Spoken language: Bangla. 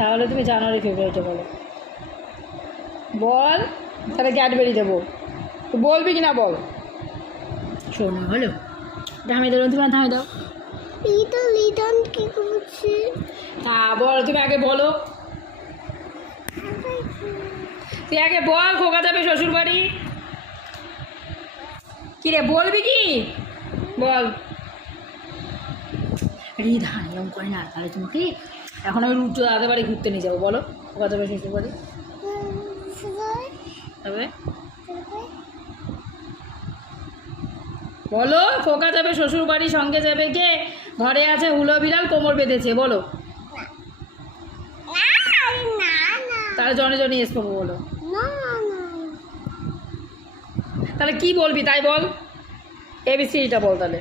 তাহলে তুমি জানুয়ারি ফেব্রুয়ারিটা বলো। বল, তাহলে ক্যাডবেরি দেবো। বলবি কি না বল। শোনো হলো, থামিয়ে দেবো, তুমি থামিয়ে দাও। লিটন কি করছে? হ্যাঁ বল, তুমি আগে বলো। তুই আগে বল, খোকা যাবে শ্বশুর বাড়ি। কিরে বলবি কি? বল। রিধা এরকম করে না, তাহলে তোমাকে এখন আমি রুটো আগে বাড়ি ঘুরতে নিয়ে যাবো। বলো, খোকা যাবে শ্বশুর বাড়ি। তবে বলো, খোকা যাবে শ্বশুর বাড়ি, সঙ্গে যাবে কে? ঘরে আছে হুলো বিড়াল, কোমর বেঁধেছে। বলো, তাহলে জনে জনে এস পাবো। বলো, তাহলে কি বলবি তাই বল, এবিসিটা বল তাহলে।